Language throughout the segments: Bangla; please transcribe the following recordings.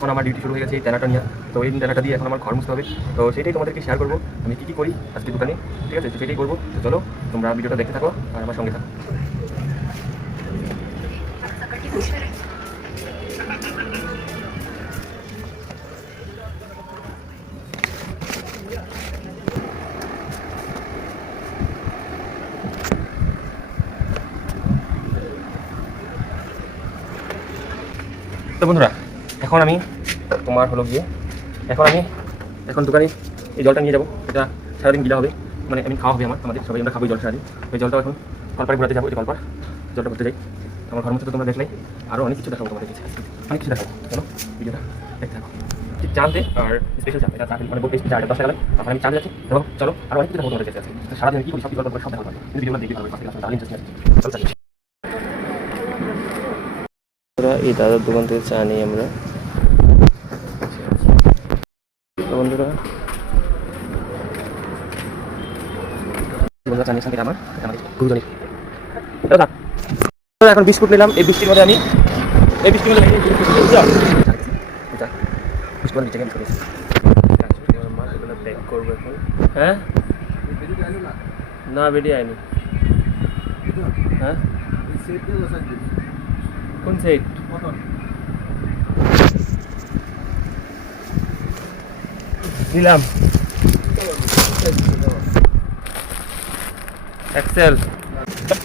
এখন আমার ডিউটি শুরু হয়ে গেছে এই ট্যানাটা নিয়ে। তো এই ট্যানাটা দিয়ে এখন আমার ঘর মুছতে হবে। তো সেটাই তোমাদেরকে শেয়ার করব। আমি কী কী করি আজকে দোকানে, ঠিক আছে? তো সেটাই করব। তো চলো, তোমরা ভিডিওটা দেখতে থাকো আর আমার সঙ্গে থাকো। তো বন্ধুরা এখন আমি, তোমার হলো গিয়ে, এখন আমি, এখন দোকানে এই জলটা নিয়ে যাব। এটা সারাদিন গিলা হবে মানে আমি খাওয়া হবে আমার, আমাদের, সবাই আমরা খাব জল সারাদিন। ওই জলটা এখন কলপারে ঘোরাতে যাব, এই কলপার জলটা করতে যাই। আমার ঘর মধ্যে তো তোমরা দেখলে আরও অনেক কিছু দেখাবো তোমাদের কাছে। অনেক কিছু দেখাবো, চলো, ভিডিওটা দেখতে থাকো। জানতে আর স্পেশাল জানতে এটা মানে বলতে চার দশটা গেলে তখন আমি চার্জ যাচ্ছি এবং চলো আরও অনেক কিছু তোমাদের কাছে তো সারাদিন কি করি, সব কিছু সব দেখাবো। কিন্তু ভিডিওটা দেখতে পারবে তাহলে ইন্টারেস্টিং আছে চলো চালিয়ে এই দাদার দোকান থেকে চা নিই আমরা তো বন্ধুরা বন্ধুরা জানিস সঙ্গে আমার এটা আমাদের গুরুজনের এটা থাক। তো এখন বিস্কুট নিলাম এই বৃষ্টির মধ্যে আমি। এই বৃষ্টির মধ্যে হ্যাঁ? না বেরিয়ে আয়নি হ্যাঁ? কোন সাইড দিলাম এক্সেল তো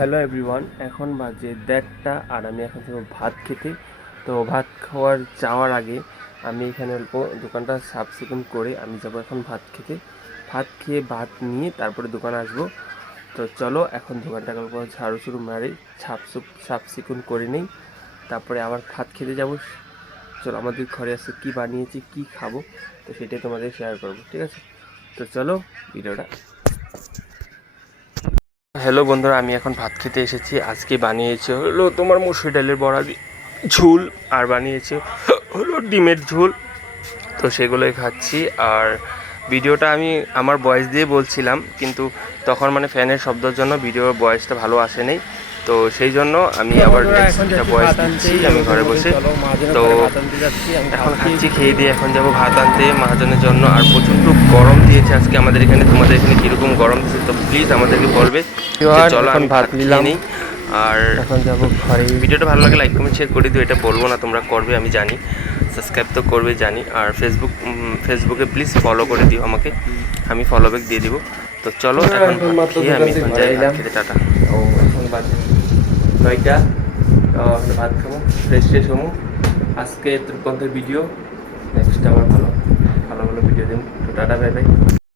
হ্যালো এভরিওয়ান, এখন বাজে দেড়টা আর আমি এখন যাব ভাত খেতে। তো ভাত খাওয়ার যাওয়ার আগে আমি এখানে অল্প দোকানটা সাফ সিকুন করে আমি যাব এখন ভাত খেতে। ভাত খেয়ে ভাত নিয়ে তারপরে দোকানে আসব। তো চলো এখন দোকানটাকে অল্প ঝাড়ু ঝুড়ু মারি সাফ সুপ সাফ সিকুন করে নেই। তারপরে আবার ভাত খেতে যাব। চলো আমাদের ঘরে আছে কি বানিয়েছি, কি খাব, তো সেটাই তোমাদের শেয়ার করব, ঠিক আছে? তো চলো ভিডিওটা হ্যালো বন্ধুরা আমি এখন ভাত খেতে এসেছি। আজকে বানিয়েছে হলো তোমার মুসুর ডালের বড়া ঝুল আর বানিয়েছে হলো ডিমের ঝুল। তো সেগুলোই খাচ্ছি। আর ভিডিওটা আমি আমার বয়স দিয়ে বলছিলাম কিন্তু তখন মানে ফ্যানের শব্দের জন্য ভিডিওর বয়সটা ভালো আসেনি তো সেই জন্য আমি আবার একটা বয়স দিচ্ছি আমি ঘরে বসে। তো এখন খাচ্ছি খেয়ে দিয়ে এখন যাব ভাত আনতে মহাজনের জন্য। আর প্রচণ্ড গরম দিয়েছে আজকে আমাদের এখানে তোমাদের এখানে কীরকম গরম দিয়েছে তো প্লিজ আমাদেরকে বলবে। চলো আমি ভাত নিলাম। আর এখন যাব ঘরে। ভিডিওটা ভালো লাগে লাইক কমেন্ট শেয়ার করে দিও। এটা বলব না তোমরা করবে আমি জানি। সাবস্ক্রাইব তো করবে জানি। আর ফেসবুক ফেসবুকে প্লিজ ফলো করে দিও আমাকে। আমি ফলো ব্যাক দিয়ে দিব। তো চলো এখন এখন খেয়ে আমি যাই খেতে টাটা। ও এখন বাজে নয়টা। ভাত খাব ফ্রেশ ফ্রেশ হব। আজকে ত্রিপন্থের ভিডিও নেক্সট আবার ভালো। ভালো ভালো ভিডিও দেবো। তো টাটা বাই বাই